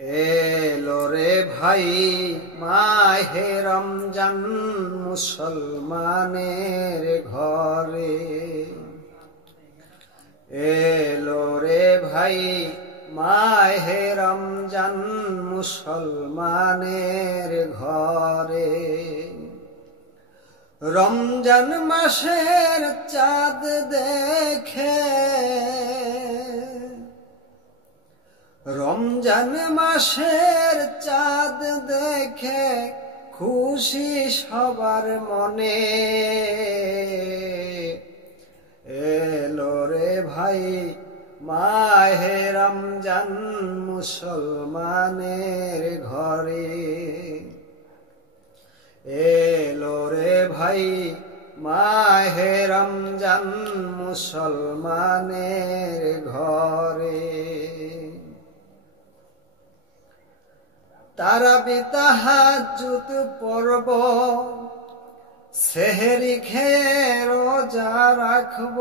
এলো রে ভাই মাহে রমজান মুসলমানের ঘরে। এলো রে ভাই মাহে রমজান মুসলমানের ঘরে। রমজান মাসের চাঁদ দেখে, রমজান মাসের চাঁদ দেখে খুশি সবার মনে। এলো রে ভাই মাহে রমজান মুসলমানের ঘরে। এলো রে ভাই মাহে রমজান মুসলমানের ঘরে। তারাবি তাহাজ্জুদ পড়ব, সেহরি খেয়ে রোজা রাখব।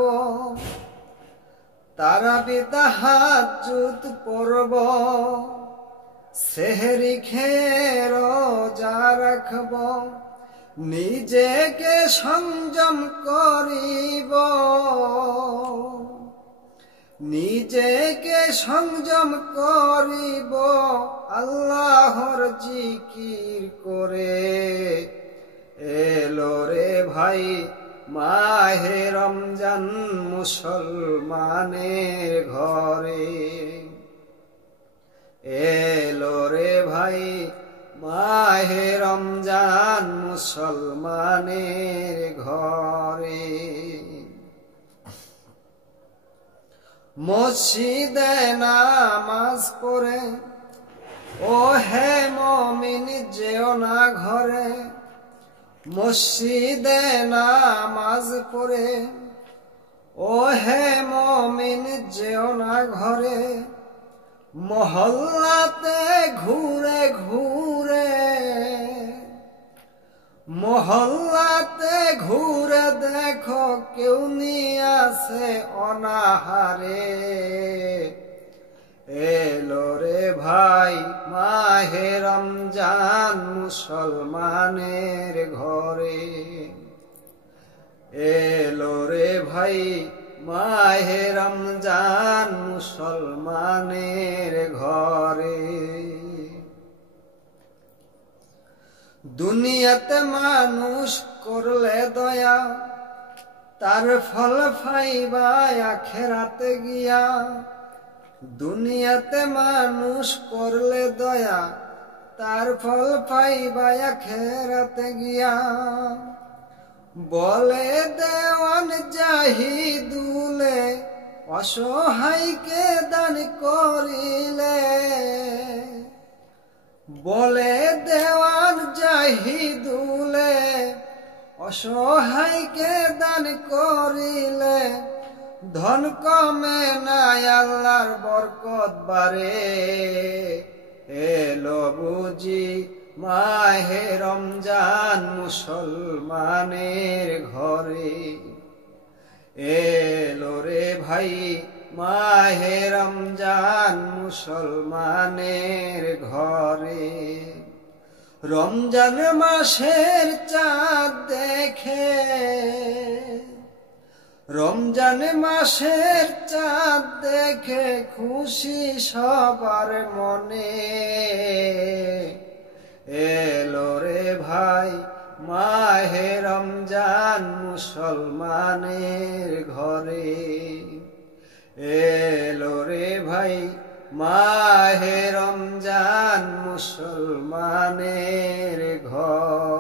তারাবি তাহাজ্জুদ পড়ব, সেহরি খেয়ে রোজা রাখব। নিজেকে সংযম করিব, নিজেকে সংযম করিব আল্লাহর জিকির করে। এলো রে ভাই মাহে রমজান মুসলমানের ঘরে। এলো রে ভাই মাহে রমজান মুসলমানের ঘরে। মসজিদে নামাজ পড়ে ও হে মুমিন যেও না ঘরে। মসজিদে নামাজ পড়ে ও হে মুমিন যেও না ঘরে। মহল্লাতে ঘুরে ঘুরে, মহল্লাতে ঘুরে দেখো কেউ নিয়ে আসে অনাহারে। এলো রে ভাই মাহে রমজান মুসলমানের ঘরে। এলো রে ভাই মাহে রমজান মুসলমানের ঘরে। দুনিয়াতে মানুষ করলে দয়া, তার ফল পাইবা আখিরাতে গিয়া। দুনিয়াতে মানুষ করলে দয়া, তার ফল পাইবা আখিরাতে গিয়া। বলে দেওয়ান জাহিদুলে, অসহায়কে দান করিলে। বলে দেওয়ান জাহিদুলে, অসহায়কে দান করিলে। ধন কমে নাই আল্লাহর বরকত বাড়ে। এলো বুঝি মাহে রমজান মুসলমানের ঘরে। এলো রে ভাই মাহে রমজান মুসলমানের ঘরে। রমজান মাসের চাঁদ দেখে, রমজান মাসের চাঁদ দেখে খুশি সবার মনে। এলো রে ভাই মাহে রমজান মুসলমানের ঘরে। এলো রে ভাই মাহে রমজান মুসলমানের ঘরে।